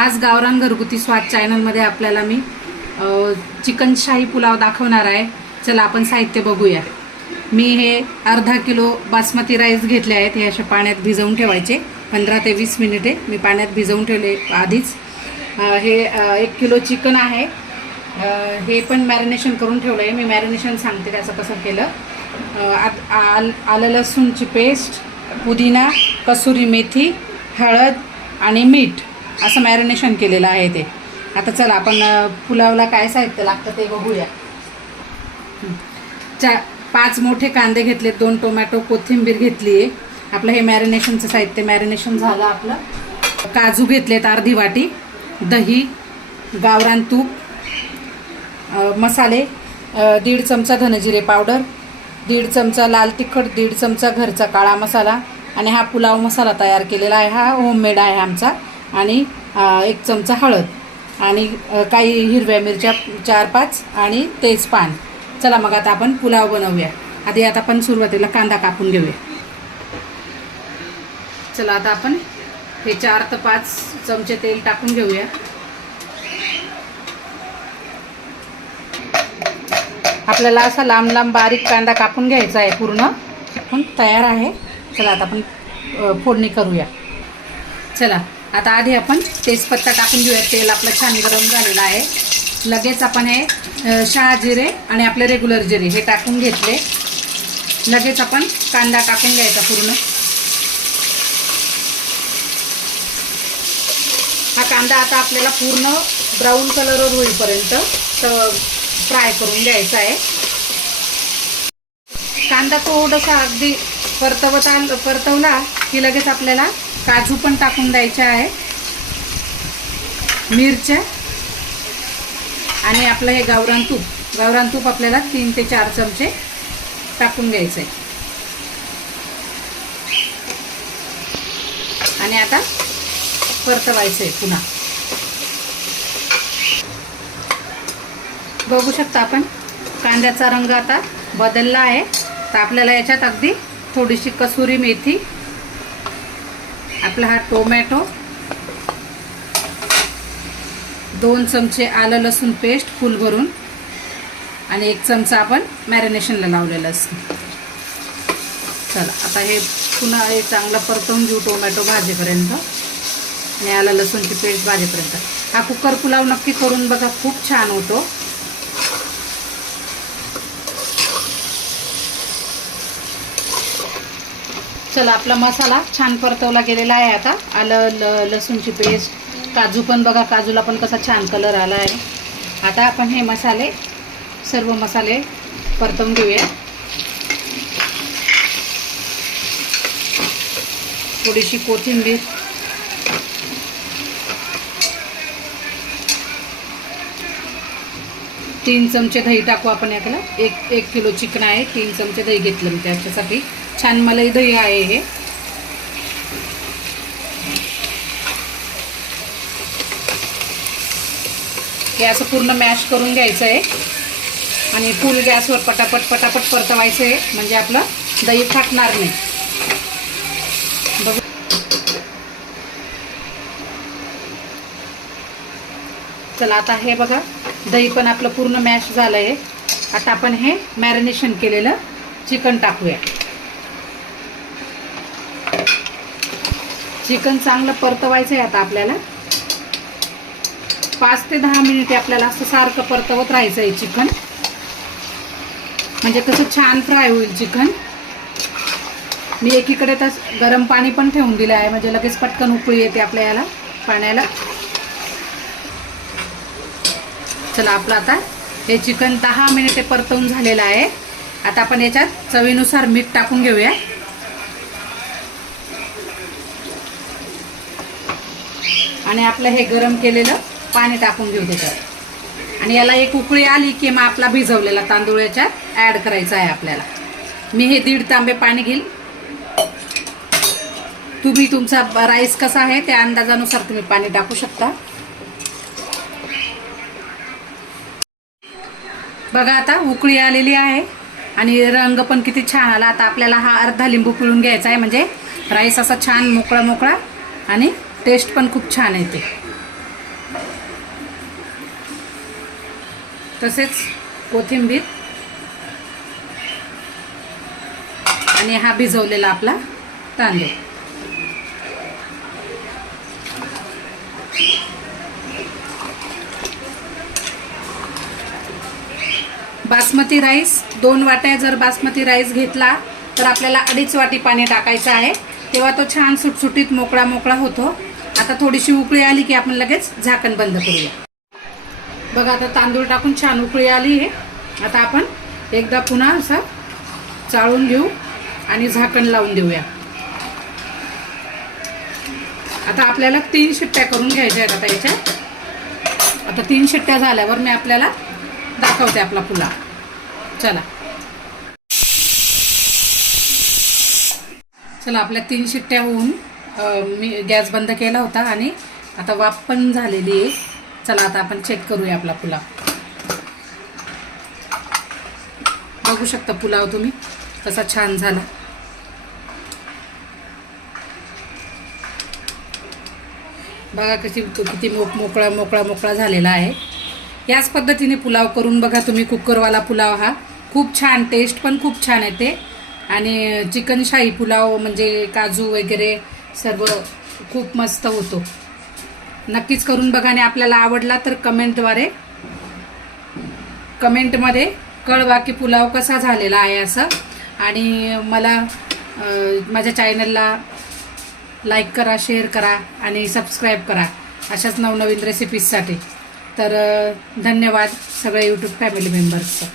आज गावरान घरगुती स्वाद चॅनलमध्ये आपल्याला मी चिकन शाही पुलाव दाखवणार आहे. चला आपण साहित्य बघूया. मी हे अर्धा किलो बासमती राईस घेतले आहेत. हे अशा पाण्यात भिजवून ठेवायचे. पंधरा ते वीस मिनिटे मी पाण्यात भिजवून ठेवले आधीच. हे एक किलो चिकन आहे. हे पण मॅरिनेशन करून ठेवलं आहे मी मॅरिनेशन सांगते त्याचं कसं केलं. आत- आल आलं लसूणची पेस्ट पुदिना कसुरी मेथी हळद आणि मीठ. असं मॅरिनेशन केलेलं आहे ते. आता चला आपण पुलावला काय साहित्य लागतं ते बघूया. चा पाच मोठे कांदे घेतलेत दोन टोमॅटो कोथिंबीर घेतली. आहे आपलं हे मॅरिनेशनचं साहित्य मॅरिनेशन झालं आपलं. काजू घेतलेत अर्धी वाटी दही गावरान तूप मसाले दीड चमचा धनजिरे पावडर दीड चमचा लाल तिखट दीड चमचा घरचा काळा मसाला आणि हा पुलाव मसाला तयार केलेला आहे. हा होममेड आहे आमचा. आणि एक चमचा हळद आणि काही हिरव्या मिरच्या चार पाच आणि तेजपान. चला मग आता आपण पुलाव बनवूया. आधी आता आपण सुरुवातीला कांदा कापून घेऊया. चला आता आपण हे चार ते पाच चमचे तेल टाकून घेऊया. आपल्याला असा लांब लांब बारीक कांदा कापून घ्यायचा आहे पूर्ण. पण तयार आहे. चला आता आपण फोडणी करूया. चला. आता आधी आपण तेजपत्ता टाकून घेऊया. तेल आपलं छान गरम झालेलं आहे. लगेच आपण हे शहा जिरे आणि आपले रेग्युलर जिरे हे टाकून घेतले. लगेच आपण कांदा टाकून घ्यायचा पूर्ण. हा कांदा आता आपल्याला पूर्ण ब्राऊन कलरवर होईपर्यंत फ्राय करून घ्यायचा आहे. कांदा थोडासा अगदी परतवत आल परतवला की लगेच आपल्याला काजू पण टाकून द्यायचे आहे. मिरच्या आणि आपलं हे गावरान तूप. गावरान तूप आपल्याला तीन ते चार चमचे टाकून घ्यायचं आहे आणि आता परतवायचं आहे पुन्हा. बघू शकता आपण कांद्याचा रंग आता बदलला आहे. तर आपल्याला याच्यात अगदी थोडीशी कसुरी मेथी आपला हा टोमॅटो दोन चमचे आलं लसूण पेस्ट फुल भरून आणि एक चमचा आपण मॅरिनेशनला लावलेलं असतो. चला आता हे पुन्हा हे चांगलं परतवून घेऊ टोमॅटो भाजीपर्यंत आणि आलं लसूणची पेस्ट भाजीपर्यंत. हा कुकर पुलाव नक्की करून बघा खूप छान होतो. चला आपला मसाला छान परतवला गेलेला आहे आता. आलं ल लसूणची पेस्ट. काजू पण बघा काजूला पण कसा छान कलर आला आहे. आता आपण हे मसाले सर्व मसाले परतवून घेऊया. थोडीशी कोथिंबीर. तीन चमचे दही टाकू आपण याला एक एक किलो चिकन आहे तीन चमचे दही घेतलं मी त्याच्यासाठी. छान मलाई दही आहे हे. हे असं पूर्ण मॅश करून घ्यायचं आहे. आणि फुल गॅसवर पटापट पटापट परतवायचं आहे. म्हणजे आपलं दही फाटणार नाही. बघू. चला आता हे बघा. दही पण आपलं पूर्ण मॅश झालं आहे. आता आपण हे मॅरिनेशन केलेलं चिकन टाकूया. चिकन चांगलं परतवायचं आहे आता आपल्याला. पाच ते दहा मिनिटे आपल्याला असं सारखं परतवत राहायचं आहे चिकन. म्हणजे कसं छान फ्राय होईल चिकन. मी एकीकडे तर गरम पाणी पण ठेवून दिलं आहे म्हणजे लगेच पटकन उकळी येते आपल्या याला पाण्याला. चला आपलं आता हे चिकन दहा मिनिटे परतवून झालेलं आहे. आता आपण याच्यात चवीनुसार मीठ टाकून घेऊया. आणि आपलं हे गरम केलेलं पाणी टाकून घेऊ त्याच्यात. आणि याला एक उकळी आली की मग आपला भिजवलेला तांदूळ याच्यात ॲड करायचा आहे आपल्याला. मी हे दीड तांबे पाणी घेईल. तुम्ही तुमचा राईस कसा आहे त्या अंदाजानुसार तुम्ही पाणी टाकू शकता. बघा आता उकळी आलेली आहे आणि रंग पण किती छान आला. आता आपल्याला हा अर्धा लिंबू पिळून घ्यायचा आहे. म्हणजे राईस असा छान मोकळा मोकळा आणि टेस्ट पण खूप छान येते तसेच कोथिंबीर. आणि हा भिजवलेला आपला तांदूळ. बासमती राईस दोन वाट्या जर बासमती राईस घेतला तर आपल्याला अडीच वाटी पाणी टाकायचं आहे. तेव्हा तो छान सुटसुटीत मोकळा मोकळा होतो. आता थोडीशी उकळी आली की आपण लगेच झाकण बंद करूया. बघा आता तांदूळ टाकून छान उकळी आली आहे. आता आपण एकदा पुन्हा असं चाळून घेऊ आणि झाकण लावून देऊया. आता आपल्याला तीन शिट्ट्या करून घ्यायच्या आहेत आता याच्या. आता तीन शिट्ट्या झाल्यावर मी आपल्याला दाखवते आपला पुलाव चला. चला आपल्या तीन शिट्ट्या होऊन मी गॅस बंद केला होता आणि आता वाफ पण झालेली आहे. चला आता आपण चेक करूया आपला पुलाव. बघू शकता पुलाव तुम्ही कसा छान झाला. बघा कशी किती मोक मोकळा मोकळा मोकळा झालेला आहे. याच पद्धतीने पुलाव करून बघा तुम्ही कुकरवाला पुलाव हा. खूप छान टेस्ट पण खूप छान येते. आणि चिकन शाही पुलाव म्हणजे काजू वगैरे सर्व खूप मस्त होतो. नक्कीच करून बघा आणि आपल्याला आवडला तर कमेंटद्वारे कमेंटमध्ये कळवा की पुलाव कसा झालेला आहे असं. आणि मला माझ्या चॅनलला लाईक करा शेअर करा आणि सबस्क्राईब करा अशाच नवनवीन रेसिपीजसाठी तर धन्यवाद सगळ्या यूट्यूब फॅमिली मेंबर्सचं